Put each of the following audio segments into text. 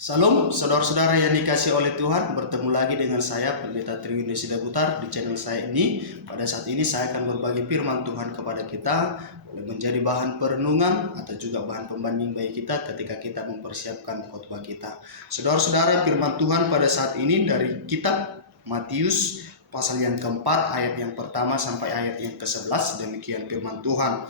Salam saudara-saudara yang dikasih oleh Tuhan, bertemu lagi dengan saya Pendeta Triwin Sidaputar di channel saya ini. Pada saat ini saya akan berbagi firman Tuhan kepada kita, boleh menjadi bahan perenungan atau juga bahan pembanding bagi kita ketika kita mempersiapkan khotbah kita. Saudara-saudara, firman Tuhan pada saat ini dari kitab Matius pasal yang keempat, ayat yang pertama sampai ayat yang ke-11, demikian firman Tuhan.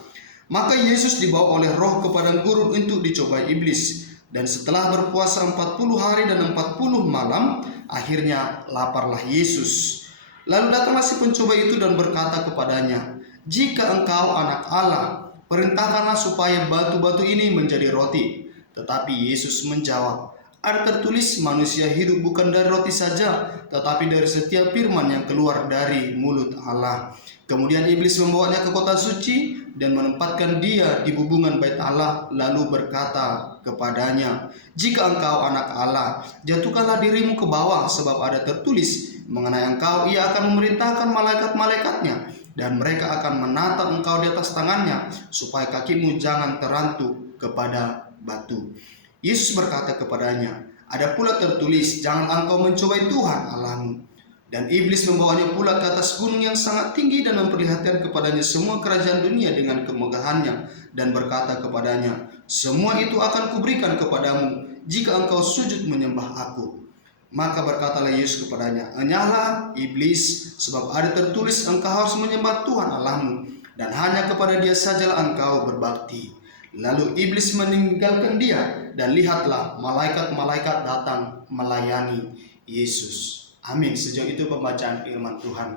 Maka Yesus dibawa oleh Roh ke padang gurun untuk dicobai iblis. Dan setelah berpuasa 40 hari dan 40 malam, akhirnya laparlah Yesus. Lalu datanglah si pencoba itu dan berkata kepadanya, "Jika engkau anak Allah, perintahkanlah supaya batu-batu ini menjadi roti." Tetapi Yesus menjawab, "Ada tertulis, manusia hidup bukan dari roti saja, tetapi dari setiap firman yang keluar dari mulut Allah." Kemudian iblis membawanya ke kota suci dan menempatkan dia di bubungan bait Allah, lalu berkata kepadanya, "Jika engkau anak Allah, jatuhkanlah dirimu ke bawah, sebab ada tertulis, mengenai engkau ia akan memerintahkan malaikat-malaikatnya, dan mereka akan menatap engkau di atas tangannya, supaya kakimu jangan terantuk kepada batu." Yesus berkata kepadanya, "Ada pula tertulis, jangan engkau mencobai Tuhan Allahmu." Dan iblis membawanya pula ke atas gunung yang sangat tinggi dan memperlihatkan kepadanya semua kerajaan dunia dengan kemegahannya, dan berkata kepadanya, "Semua itu akan kuberikan kepadamu jika engkau sujud menyembah aku." Maka berkatalah Yesus kepadanya, "Enyahlah iblis, sebab ada tertulis, engkau harus menyembah Tuhan Allahmu, dan hanya kepada Dia sajalah engkau berbakti." Lalu iblis meninggalkan dia, dan lihatlah malaikat-malaikat datang melayani Yesus. Amin. Sejauh itu pembacaan firman Tuhan.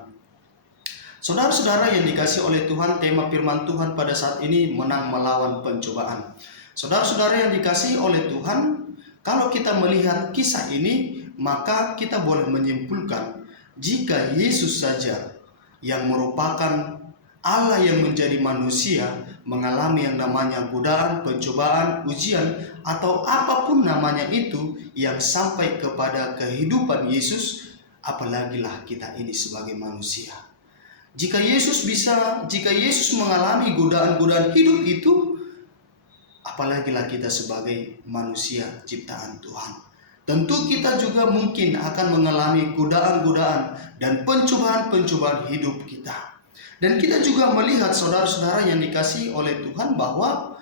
Saudara-saudara yang dikasih oleh Tuhan, tema firman Tuhan pada saat ini menang melawan pencobaan. Saudara-saudara yang dikasih oleh Tuhan, kalau kita melihat kisah ini, maka kita boleh menyimpulkan jika Yesus saja yang merupakan Allah yang menjadi manusia mengalami yang namanya godaan, pencobaan, ujian, atau apapun namanya itu yang sampai kepada kehidupan Yesus, apalagilah kita ini sebagai manusia. Jika Yesus mengalami godaan-godaan hidup itu, apalagilah kita sebagai manusia ciptaan Tuhan. Tentu kita juga mungkin akan mengalami godaan-godaan dan pencobaan-pencobaan hidup kita. Dan kita juga melihat saudara-saudara yang dikasihi oleh Tuhan bahwa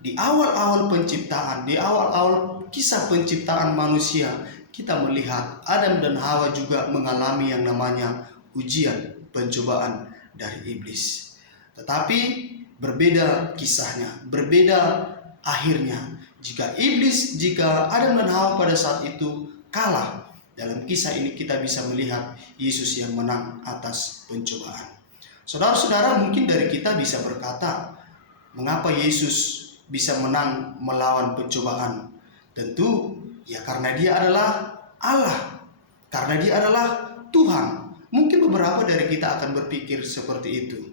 di awal-awal penciptaan, di awal-awal kisah penciptaan manusia, kita melihat Adam dan Hawa juga mengalami yang namanya ujian, pencobaan dari iblis. Tetapi berbeda kisahnya, berbeda akhirnya. Jika Adam dan Hawa pada saat itu kalah, dalam kisah ini kita bisa melihat Yesus yang menang atas pencobaan. Saudara-saudara, mungkin dari kita bisa berkata, mengapa Yesus bisa menang melawan pencobaan? Tentu ya karena Dia adalah Allah, karena Dia adalah Tuhan. Mungkin beberapa dari kita akan berpikir seperti itu.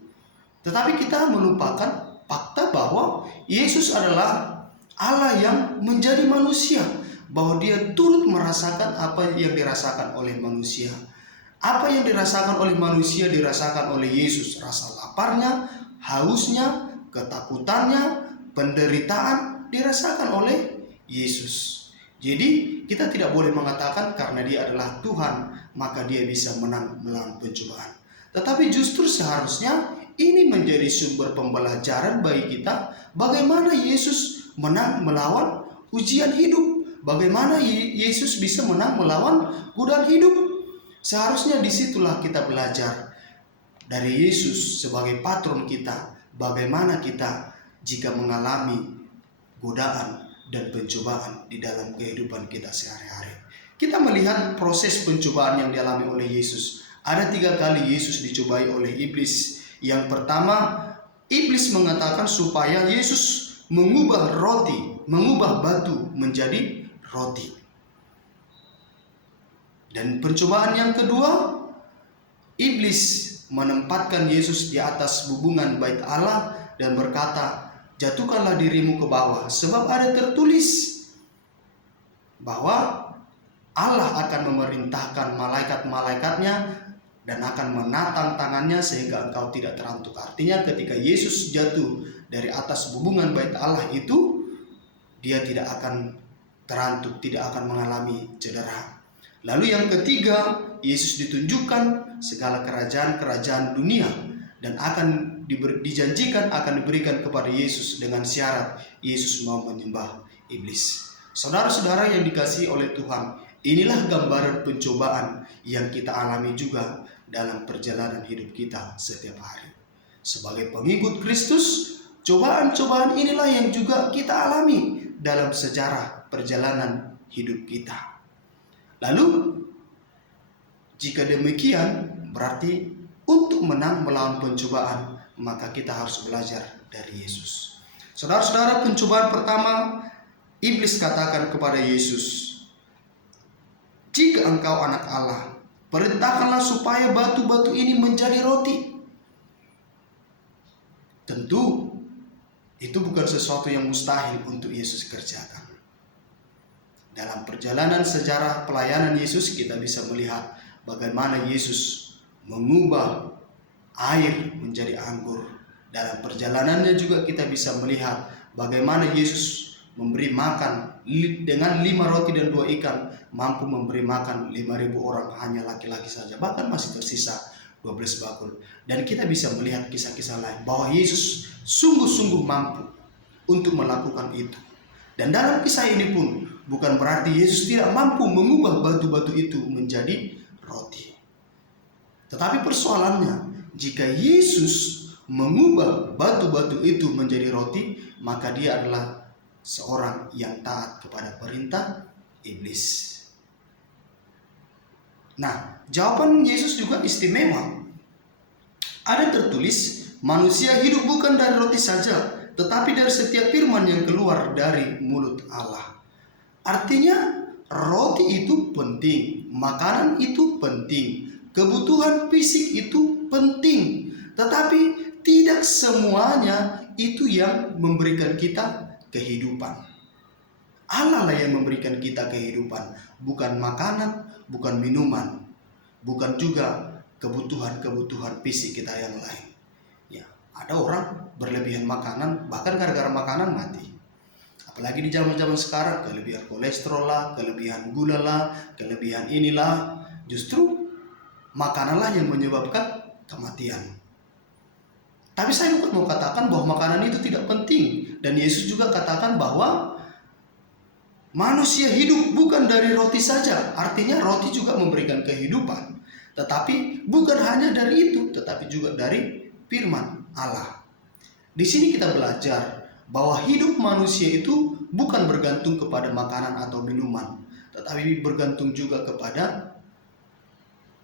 Tetapi kita melupakan fakta bahwa Yesus adalah Allah yang menjadi manusia, bahwa Dia turut merasakan apa yang dirasakan oleh manusia. Apa yang dirasakan oleh manusia dirasakan oleh Yesus. Rasa laparnya, hausnya, ketakutannya, penderitaan dirasakan oleh Yesus. Jadi kita tidak boleh mengatakan karena Dia adalah Tuhan maka Dia bisa menang melawan pencobaan. Tetapi justru seharusnya ini menjadi sumber pembelajaran bagi kita, bagaimana Yesus menang melawan ujian hidup, bagaimana Yesus bisa menang melawan godaan hidup. Seharusnya disitulah kita belajar dari Yesus sebagai patron kita, bagaimana kita jika mengalami godaan dan pencobaan di dalam kehidupan kita sehari-hari. Kita melihat proses pencobaan yang dialami oleh Yesus. Ada 3 kali Yesus dicobai oleh iblis. Yang pertama, iblis mengatakan supaya Yesus mengubah batu menjadi roti. Dan pencobaan yang kedua, iblis menempatkan Yesus di atas bubungan bait Allah dan berkata, "Jatuhkanlah dirimu ke bawah, sebab ada tertulis bahwa Allah akan memerintahkan malaikat-malaikatnya dan akan menatang tangannya sehingga engkau tidak terantuk." Artinya ketika Yesus jatuh dari atas bubungan bait Allah itu, Dia tidak akan terantuk, tidak akan mengalami cedera. Lalu yang ketiga, Yesus ditunjukkan segala kerajaan-kerajaan dunia dan akan dijanjikan akan diberikan kepada Yesus dengan syarat Yesus mau menyembah iblis. Saudara-saudara yang dikasihi oleh Tuhan, inilah gambaran pencobaan yang kita alami juga dalam perjalanan hidup kita setiap hari. Sebagai pengikut Kristus, cobaan-cobaan inilah yang juga kita alami dalam sejarah perjalanan hidup kita. Lalu, jika demikian, berarti untuk menang melawan pencobaan, maka kita harus belajar dari Yesus. Saudara-saudara, pencobaan pertama, iblis katakan kepada Yesus, "Jika engkau anak Allah, perintahkanlah supaya batu-batu ini menjadi roti." Tentu, itu bukan sesuatu yang mustahil untuk Yesus kerjakan. Dalam perjalanan sejarah pelayanan Yesus, kita bisa melihat bagaimana Yesus mengubah air menjadi anggur. Dalam perjalanannya juga kita bisa melihat bagaimana Yesus memberi makan dengan 5 roti dan 2 ikan, mampu memberi makan 5.000 orang, hanya laki-laki saja. Bahkan masih tersisa 12 bakul. Dan kita bisa melihat kisah-kisah lain bahwa Yesus sungguh-sungguh mampu untuk melakukan itu. Dan dalam kisah ini pun bukan berarti Yesus tidak mampu mengubah batu-batu itu menjadi roti. Tetapi persoalannya, jika Yesus mengubah batu-batu itu menjadi roti, maka dia adalah seorang yang taat kepada perintah iblis. Nah, jawaban Yesus juga istimewa. Ada tertulis, manusia hidup bukan dari roti saja, tetapi dari setiap firman yang keluar dari mulut Allah. Artinya, roti itu penting, makanan itu penting, kebutuhan fisik itu penting, tetapi tidak semuanya itu yang memberikan kita kehidupan. Allah lah yang memberikan kita kehidupan, bukan makanan, bukan minuman, bukan juga kebutuhan-kebutuhan fisik kita yang lain. Ya, ada orang berlebihan makanan, bahkan gara-gara makanan mati. Apalagi di zaman-zaman sekarang, kelebihan kolesterol lah, kelebihan gula lah, kelebihan inilah, justru makananlah yang menyebabkan kematian. Tapi saya bukan mau katakan bahwa makanan itu tidak penting. Dan Yesus juga katakan bahwa manusia hidup bukan dari roti saja. Artinya roti juga memberikan kehidupan. Tetapi bukan hanya dari itu, tetapi juga dari firman Allah. Di sini kita belajar bahwa hidup manusia itu bukan bergantung kepada makanan atau minuman, tetapi bergantung juga kepada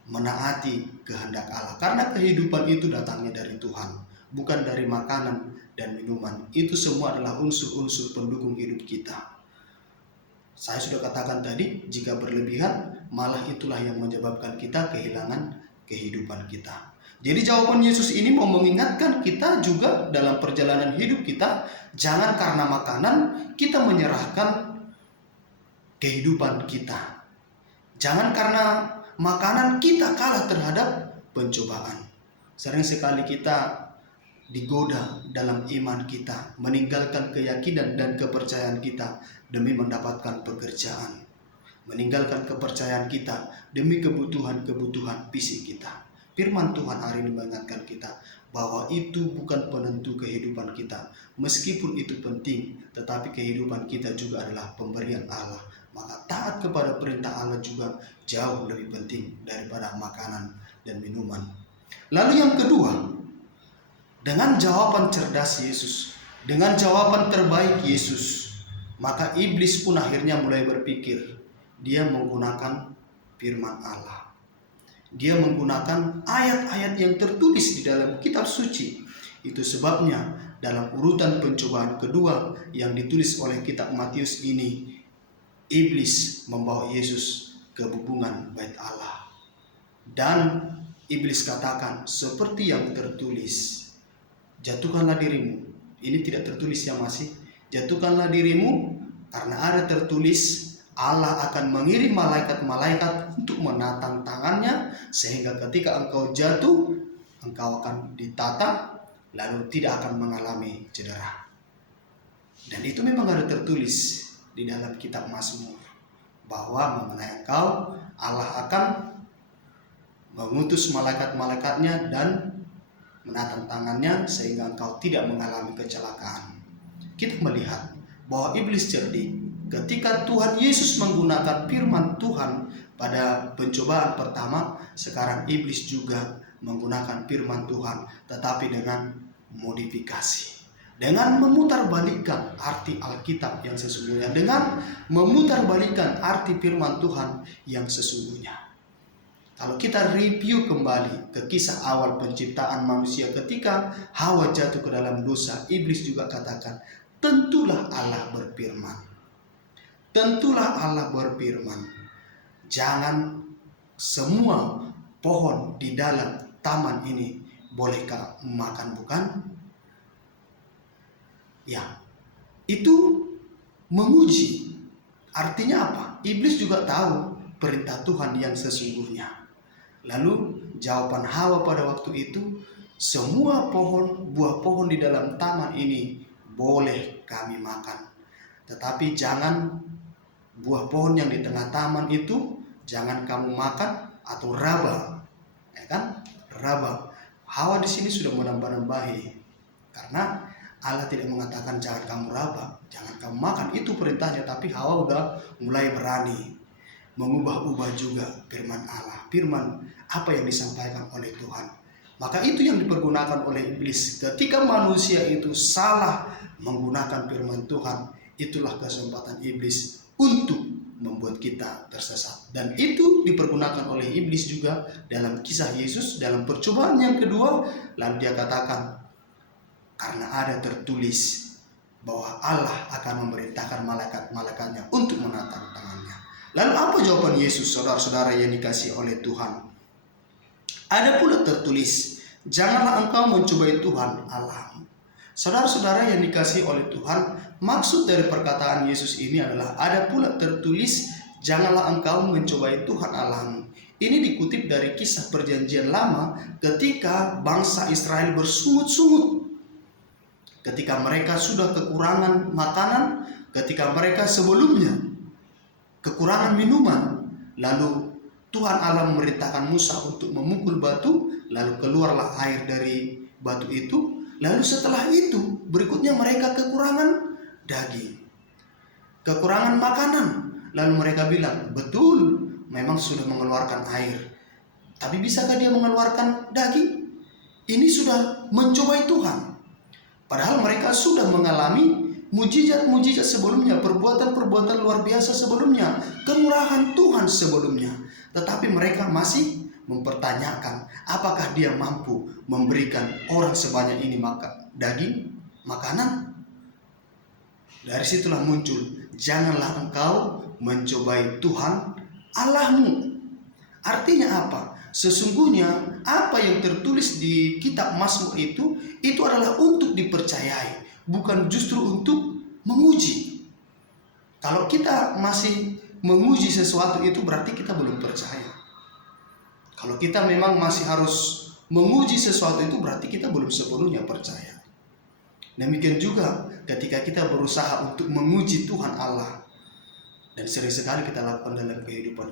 menaati kehendak Allah. Karena kehidupan itu datangnya dari Tuhan, bukan dari makanan dan minuman. Itu semua adalah unsur-unsur pendukung hidup kita. Saya sudah katakan tadi, jika berlebihan, malah itulah yang menyebabkan kita kehilangan kehidupan kita. Jadi jawaban Yesus ini mau mengingatkan kita juga dalam perjalanan hidup kita, jangan karena makanan kita menyerahkan kehidupan kita. Jangan karena makanan kita kalah terhadap pencobaan. Sering sekali kita digoda dalam iman kita, meninggalkan keyakinan dan kepercayaan kita demi mendapatkan pekerjaan, meninggalkan kepercayaan kita demi kebutuhan-kebutuhan fisik kita. Firman Tuhan hari ini mengingatkan kita bahwa itu bukan penentu kehidupan kita. Meskipun itu penting, tetapi kehidupan kita juga adalah pemberian Allah. Maka taat kepada perintah Allah juga jauh lebih penting daripada makanan dan minuman. Lalu yang kedua, dengan jawaban cerdas Yesus, dengan jawaban terbaik Yesus, maka iblis pun akhirnya mulai berpikir. Dia menggunakan firman Allah. Dia menggunakan ayat-ayat yang tertulis di dalam kitab suci. Itu sebabnya dalam urutan pencobaan kedua yang ditulis oleh kitab Matius ini, iblis membawa Yesus ke hubungan bait Allah. Dan iblis katakan seperti yang tertulis, jatuhkanlah dirimu. Ini tidak tertulis ya masih. Jatuhkanlah dirimu karena ada tertulis Allah akan mengirim malaikat-malaikat untuk menatang tangannya sehingga ketika engkau jatuh, engkau akan ditata lalu tidak akan mengalami cedera. Dan itu memang ada tertulis. di dalam kitab Mazmur bahwa mengenai engkau Allah akan mengutus malaikat-malaikatnya dan menatang tangannya sehingga engkau tidak mengalami kecelakaan. Kita melihat bahwa iblis cerdik. Ketika Tuhan Yesus menggunakan firman Tuhan pada pencobaan pertama, sekarang iblis juga menggunakan firman Tuhan, tetapi dengan modifikasi. Dengan memutarbalikkan arti Alkitab yang sesungguhnya, dengan memutarbalikkan arti firman Tuhan yang sesungguhnya. Kalau kita review kembali ke kisah awal penciptaan manusia ketika Hawa jatuh ke dalam dosa, iblis juga katakan, tentulah Allah berfirman. Tentulah Allah berfirman, jangan semua pohon di dalam taman ini bolehkah makan, bukan? Ya, itu menguji. Artinya apa? Iblis juga tahu perintah Tuhan yang sesungguhnya. Lalu jawaban Hawa pada waktu itu, semua buah pohon di dalam taman ini boleh kami makan. Tetapi jangan buah pohon yang di tengah taman itu jangan kamu makan atau raba. Ya kan? Raba. Hawa di sini sudah menambah-nambahi. Karena Allah tidak mengatakan jangan kamu raba, jangan kamu makan, itu perintahnya, tapi Hawa udah mulai berani mengubah-ubah juga firman Allah, firman apa yang disampaikan oleh Tuhan. Maka itu yang dipergunakan oleh iblis. Ketika manusia itu salah menggunakan firman Tuhan, itulah kesempatan iblis untuk membuat kita tersesat. Dan itu dipergunakan oleh iblis juga dalam kisah Yesus, dalam percobaan yang kedua. Lalu dia katakan, karena ada tertulis bahwa Allah akan memerintahkan malaikat-malaikatnya untuk menatang tangannya. Lalu apa jawaban Yesus, saudara-saudara yang dikasihi oleh Tuhan? Ada pula tertulis, janganlah engkau mencobai Tuhan Allahmu. Saudara-saudara yang dikasihi oleh Tuhan, maksud dari perkataan Yesus ini adalah ada pula tertulis, janganlah engkau mencobai Tuhan Allahmu. Ini dikutip dari kisah perjanjian lama ketika bangsa Israel bersungut-sungut. Ketika mereka sudah kekurangan makanan, ketika mereka sebelumnya kekurangan minuman, lalu Tuhan Allah memerintahkan Musa untuk memukul batu, lalu keluarlah air dari batu itu. Lalu setelah itu, berikutnya mereka kekurangan daging, kekurangan makanan. Lalu mereka bilang, betul, memang sudah mengeluarkan air, tapi bisakah dia mengeluarkan daging? Ini sudah mencobai Tuhan. Padahal mereka sudah mengalami mujizat-mujizat sebelumnya, perbuatan-perbuatan luar biasa sebelumnya, kemurahan Tuhan sebelumnya. Tetapi mereka masih mempertanyakan, apakah dia mampu memberikan orang sebanyak ini daging, makanan? Dari situlah muncul, janganlah engkau mencobai Tuhan Allahmu. Artinya apa? Sesungguhnya apa yang tertulis di kitab Mazmur itu adalah untuk dipercayai, bukan justru untuk menguji. Kalau kita masih menguji sesuatu itu berarti kita belum percaya. Kalau kita memang masih harus menguji sesuatu itu berarti kita belum sepenuhnya percaya. Demikian juga ketika kita berusaha untuk menguji Tuhan Allah, dan sering sekali kita lakukan dalam kehidupan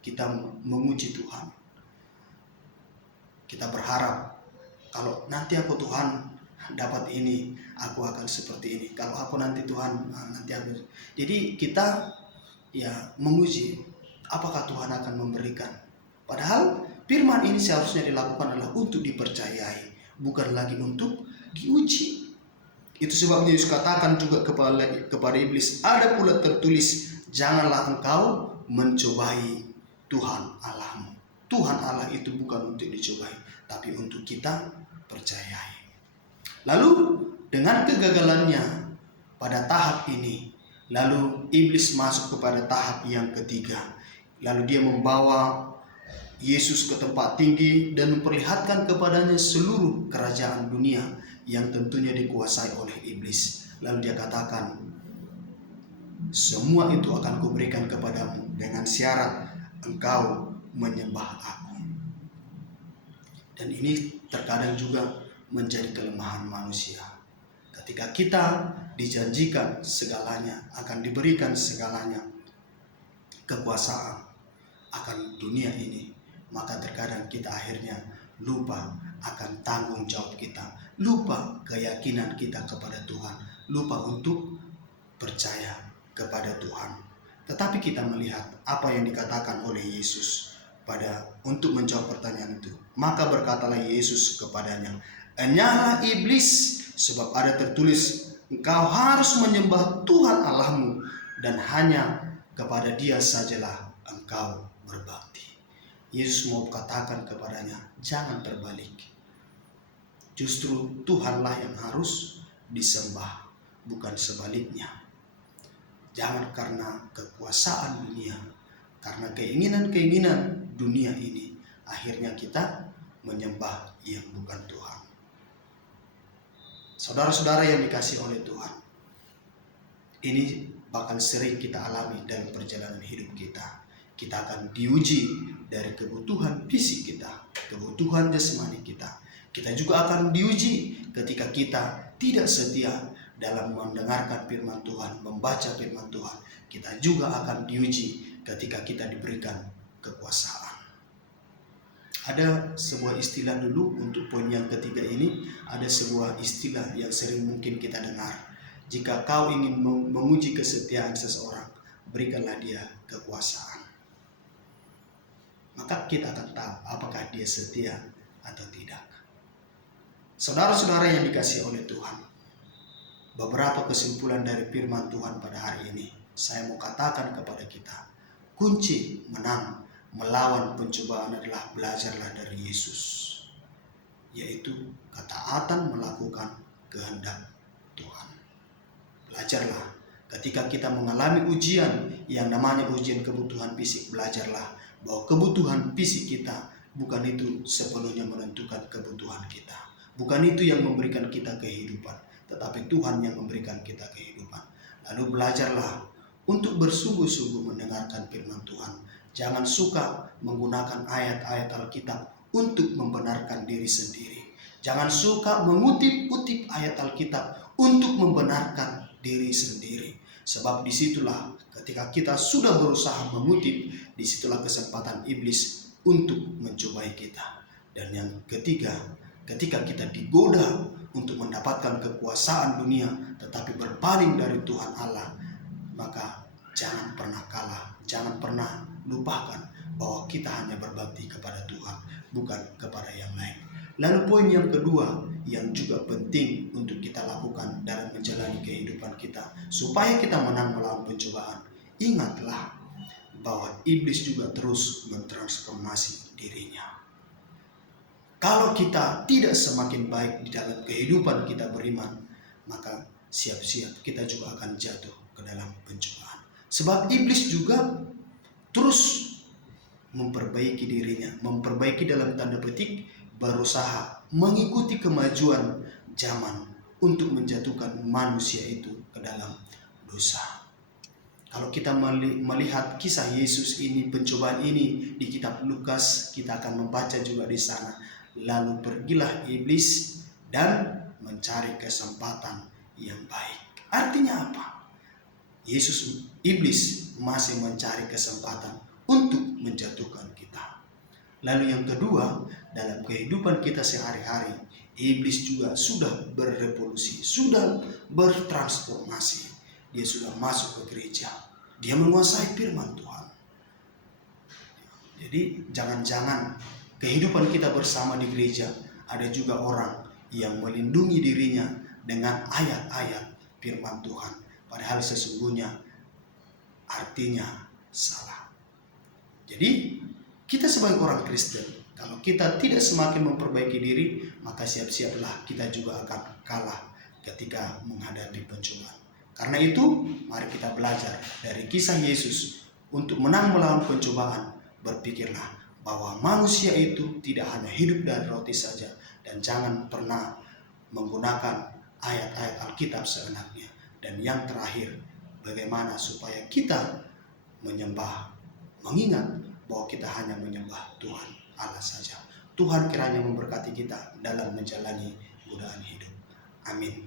kita menguji Tuhan. Kita berharap, kalau nanti aku Tuhan dapat ini, aku akan seperti ini. Kalau aku nanti Tuhan, nanti aku. Jadi kita ya menguji, apakah Tuhan akan memberikan. Padahal firman ini seharusnya dilakukan adalah untuk dipercayai, bukan lagi untuk diuji. Itu sebabnya Yesus katakan juga kepada iblis, ada pula tertulis, janganlah engkau mencobai Tuhan Allahmu. Tuhan Allah itu bukan untuk dicobai, tapi untuk kita percayai. Lalu dengan kegagalannya pada tahap ini, lalu iblis masuk kepada tahap yang ketiga. Lalu dia membawa Yesus ke tempat tinggi dan memperlihatkan kepadanya seluruh kerajaan dunia yang tentunya dikuasai oleh iblis. Lalu dia katakan, semua itu akan kuberikan kepadamu dengan syarat engkau menyembah aku. Dan ini terkadang juga menjadi kelemahan manusia. Ketika kita dijanjikan segalanya, akan diberikan segalanya, kekuasaan akan dunia ini, maka terkadang kita akhirnya lupa akan tanggung jawab kita, lupa keyakinan kita kepada Tuhan, lupa untuk percaya kepada Tuhan. Tetapi kita melihat apa yang dikatakan oleh Yesus untuk menjawab pertanyaan itu. Maka berkatalah Yesus kepadanya, "Enyahlah iblis, sebab ada tertulis, engkau harus menyembah Tuhan Allahmu dan hanya kepada Dia sajalah engkau berbakti." Yesus mau katakan kepadanya, jangan terbalik. Justru Tuhanlah yang harus disembah, bukan sebaliknya. Jangan karena kekuasaan dunia, karena keinginan-keinginan dunia ini, akhirnya kita menyembah yang bukan Tuhan. Saudara-saudara yang dikasihi oleh Tuhan, ini bakal sering kita alami dalam perjalanan hidup kita. Kita akan diuji dari kebutuhan fisik kita, kebutuhan jasmani kita. Kita juga akan diuji ketika kita tidak setia dalam mendengarkan firman Tuhan, membaca firman Tuhan. Kita juga akan diuji ketika kita diberikan kekuasaan. Ada sebuah istilah dulu untuk poin yang ketiga ini, ada sebuah istilah yang sering mungkin kita dengar. Jika kau ingin menguji kesetiaan seseorang, berikanlah dia kekuasaan. Maka kita akan tahu apakah dia setia atau tidak. Saudara-saudara yang dikasihi oleh Tuhan, beberapa kesimpulan dari firman Tuhan pada hari ini, saya mau katakan kepada kita, kunci menang melawan pencobaan adalah belajarlah dari Yesus, yaitu ketaatan melakukan kehendak Tuhan. Belajarlah ketika kita mengalami ujian yang namanya ujian kebutuhan fisik, belajarlah bahwa kebutuhan fisik kita bukan itu sepenuhnya menentukan kebutuhan kita. Bukan itu yang memberikan kita kehidupan, tetapi Tuhan yang memberikan kita kehidupan. Lalu belajarlah untuk bersungguh-sungguh mendengarkan firman Tuhan. Jangan suka menggunakan ayat-ayat Alkitab untuk membenarkan diri sendiri. Jangan suka mengutip-utip ayat Alkitab untuk membenarkan diri sendiri. Sebab disitulah ketika kita sudah berusaha mengutip, disitulah kesempatan iblis untuk mencobai kita. Dan yang ketiga, ketika kita digoda untuk mendapatkan kekuasaan dunia tetapi berpaling dari Tuhan Allah, maka jangan pernah kalah, jangan pernah lupakan bahwa kita hanya berbakti kepada Tuhan, bukan kepada yang lain. Lalu poin yang kedua yang juga penting untuk kita lakukan dalam menjalani kehidupan kita supaya kita menang melawan pencobaan, ingatlah bahwa iblis juga terus mentransformasi dirinya. Kalau kita tidak semakin baik di dalam kehidupan kita beriman, maka siap-siap kita juga akan jatuh ke dalam pencobaan. Sebab iblis juga terus memperbaiki dirinya, memperbaiki dalam tanda petik, berusaha mengikuti kemajuan zaman untuk menjatuhkan manusia itu ke dalam dosa. Kalau kita melihat kisah Yesus ini, pencobaan ini di kitab Lukas, kita akan membaca juga di sana. Lalu pergilah iblis dan mencari kesempatan yang baik. Artinya apa? Iblis masih mencari kesempatan untuk menjatuhkan kita. Lalu yang kedua, dalam kehidupan kita sehari-hari, iblis juga sudah berevolusi, sudah bertransformasi. Dia sudah masuk ke gereja, dia menguasai firman Tuhan. Jadi jangan-jangan kehidupan kita bersama di gereja ada juga orang yang melindungi dirinya dengan ayat-ayat firman Tuhan, padahal sesungguhnya artinya salah. Jadi kita sebagai orang Kristen, kalau kita tidak semakin memperbaiki diri, maka siap-siaplah kita juga akan kalah ketika menghadapi pencobaan. Karena itu, mari kita belajar dari kisah Yesus untuk menang melawan pencobaan. Berpikirlah bahwa manusia itu tidak hanya hidup dari roti saja, dan jangan pernah menggunakan ayat-ayat Alkitab seenaknya. Dan yang terakhir, bagaimana supaya kita menyembah, mengingat bahwa kita hanya menyembah Tuhan Allah saja. Tuhan kiranya memberkati kita dalam menjalani godaan hidup. Amin.